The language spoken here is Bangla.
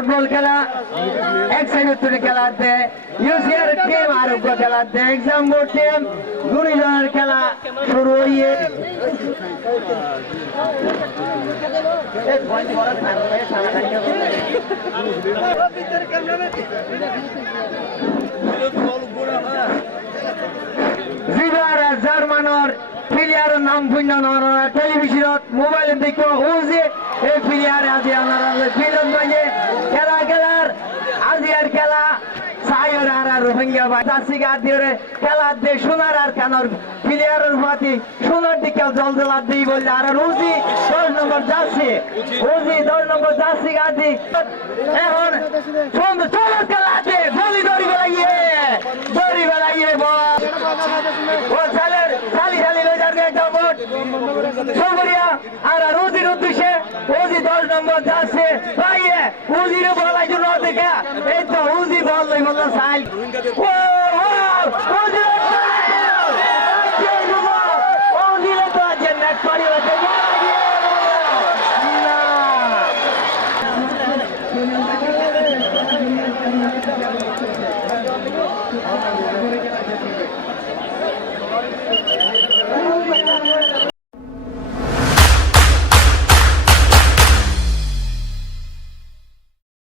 ফুটবল খেলা এক সাইড উত্তরে খেলাতে ইউসিআর টিম আরোগ্য খেলাতে এক্সাম বোর্ড টিম গুণীজনের খেলা শুরু হইয়ে জার্মানর প্লেয়ারের নাম ভিন্ন টেলিভিশনত মোবাইল দেখো ওজে এই প্লেয়ার আজি আনার ফিল্ড মানে খেলা খেলার আজিয়ার খেলা সায়র আর রোহিঙ্গা ভাই জাসিগা দিয়ে খেলা দে সোনার আর কানর প্লেয়ারের মাটি সোনার দিকে জল জলা দিই বললে আর ওজি 10 নম্বর জাসি ওজি 10 নম্বর জাসি গাদি এখন সুন্দর চলো খেলা দে বলি দড়ি বেলাইয়ে বল ও চালের খালি খালি লই যাবে একটা বট সুন্দরিয়া আর ওজির উদ্দেশ্যে ওজি 10 নম্বর জাসি ভাইয়ে ওজির বলাই জন্য দেখা এই তো ওজি বল লই বল সাইল